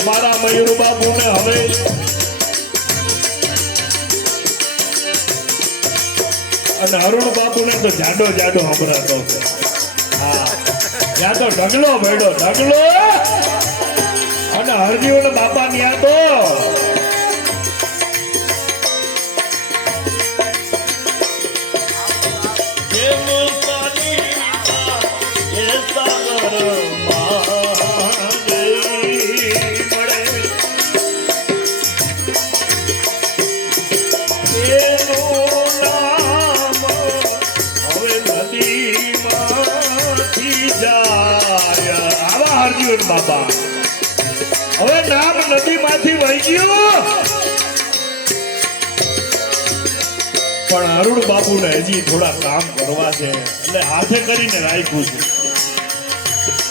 અમારા મયુર બાપુ ને હવે અને અરુણ બાપુ ને તો જાડો જાડો સંભળાતો છે. હા, ત્યાં તો ઢગલો ભેડો ઢગલો અને હરજીવન બાપા ત્યાં તો બાબા હવે નામ નદી માંથી વહી ગયું પણ અરુણ બાપુ ને હજી થોડા કામ કરવા છે એટલે હાથે કરીને રાખ્યું છે.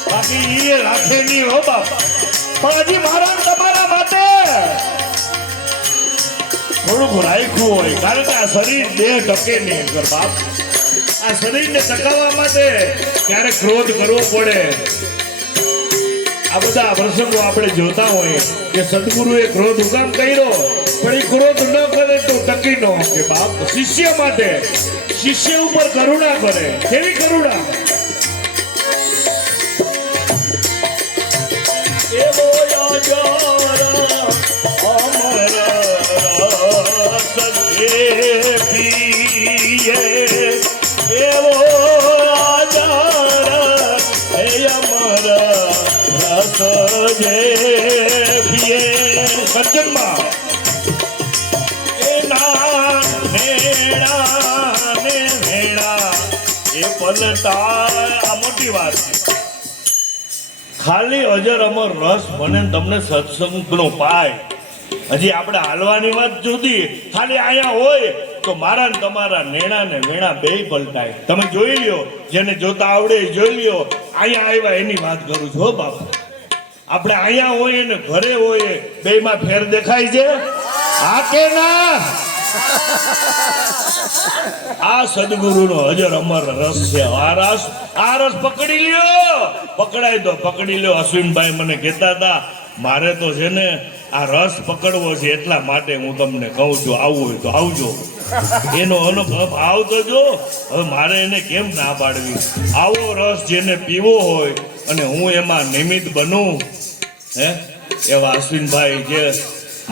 બાકી એ રાખે નહીં હો બાપા, પણ હજી મારા તમારા માટે થોડુંક રાખ્યું હોય, કારણ કે આ શરીર દેહ ટકે નહીં કર બાપ. આ શરીરને ટકાવવા માટે ક્યારેક ક્રોધ કરવો પડે. આ બધા પ્રસંગો આપણે જોતા હોય કે સદગુરુએ ક્રોધ ઉગામ કર્યો પણ એ ક્રોધ ન કરે તો ટકી ન કે બાપ. શિષ્ય માટે શિષ્ય ઉપર કરુણા કરે. કેવી કરુણા? એવો મોટી વાત ખાલી અજર અમર રસ બને તમને સત્સંગનો પાય. હજી આપણે હાલવાની વાત જુદી, ખાલી અહીંયા હોય તો મારા ને તમારા નેણા ને વેણા બે પલટાય. તમે જોઈ લ્યો, જેને જોતા આવડે જોઈ લ્યો. અહીંયા આવ્યા એની વાત કરું છું હો બાપા. આપણે અહીંયા હોઈએ ને ઘરે હોઈએ બે માં ફેર દેખાય છે? હા કે ના? આ સદગુરુનો અજર અમર રસ છે. આ રસ પકડી લ્યો, પકડાય તો પકડી લ્યો. અશ્વિનભાઈ મને કહેતા હતા મારે તો છે ને આ રસ પકડવો છે, એટલા માટે હું તમને કહું છું આવવું હોય તો આવજો. એનો અનુભવ આવતો જો. હવે મારે એને કેમ ના પાડવી? આવો રસ જેને પીવો હોય અને હું એમાં નિમિત્ત બનું, હે એવા અશ્વિનભાઈ જે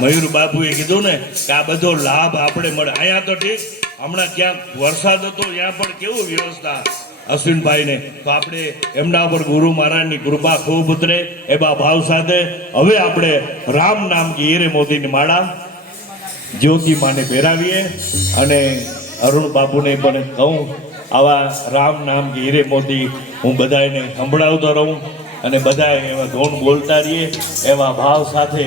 મયુર બાપુએ કીધું ને કે આ બધો લાભ આપણે મળે. અહીંયા તો ઠીક, હમણાં ક્યાંક વરસાદ હતો ત્યાં પણ કેવું વ્યવસ્થા અશ્વિનભાઈ ને. તો આપણે એમના પર ગુરુ મહારાજની કૃપા ખૂબ ઉતરે એવા ભાવ સાથે હવે આપણે રામ નામ કી હીરે મોતીની માળા જ્યોતિ માને પહેરાવીએ. અને અરુણ બાપુને પણ કહું આવા રામ નામ કી હીરે મોતી હું બધાને સંભળાવતો રહું અને બધા એવા ધોન બોલતા રહીએ. એવા ભાવ સાથે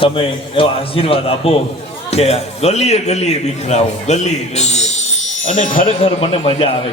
તમે એવા આશીર્વાદ આપો કે ગલીએ ગલીએ બીખરાવો, ગલીએ ગલીએ. અને ખરેખર મને મજા આવે.